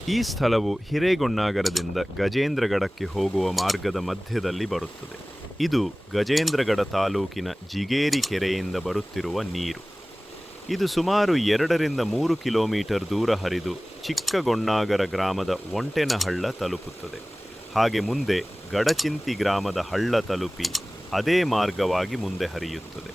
ಈ ಸ್ಥಳವು ಹಿರೇಗೊಣ್ಣಾಗರದಿಂದ ಗಜೇಂದ್ರಗಡಕ್ಕೆ ಹೋಗುವ ಮಾರ್ಗದ ಮಧ್ಯದಲ್ಲಿ ಬರುತ್ತದೆ. ಇದು ಗಜೇಂದ್ರಗಡ ತಾಲೂಕಿನ ಜಿಗೇರಿ ಕೆರೆಯಿಂದ ಬರುತ್ತಿರುವ ನೀರು. ಇದು ಸುಮಾರು 2 ರಿಂದ 3 ಕಿಲೋಮೀಟರ್ ದೂರ ಹರಿದು ಚಿಕ್ಕಗೊಣ್ಣಾಗರ ಗ್ರಾಮದ ಒಂಟೆನಹಳ್ಳ ತಲುಪುತ್ತದೆ. ಹಾಗೆ ಮುಂದೆ ಗಡಚಿಂತಿ ಗ್ರಾಮದ ಹಳ್ಳ ತಲುಪಿ ಅದೇ ಮಾರ್ಗವಾಗಿ ಮುಂದೆ ಹರಿಯುತ್ತದೆ.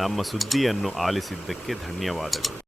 ನಮ್ಮ ಸುದ್ದಿಯನ್ನು ಆಲಿಸಿದ್ದಕ್ಕೆ ಧನ್ಯವಾದಗಳು.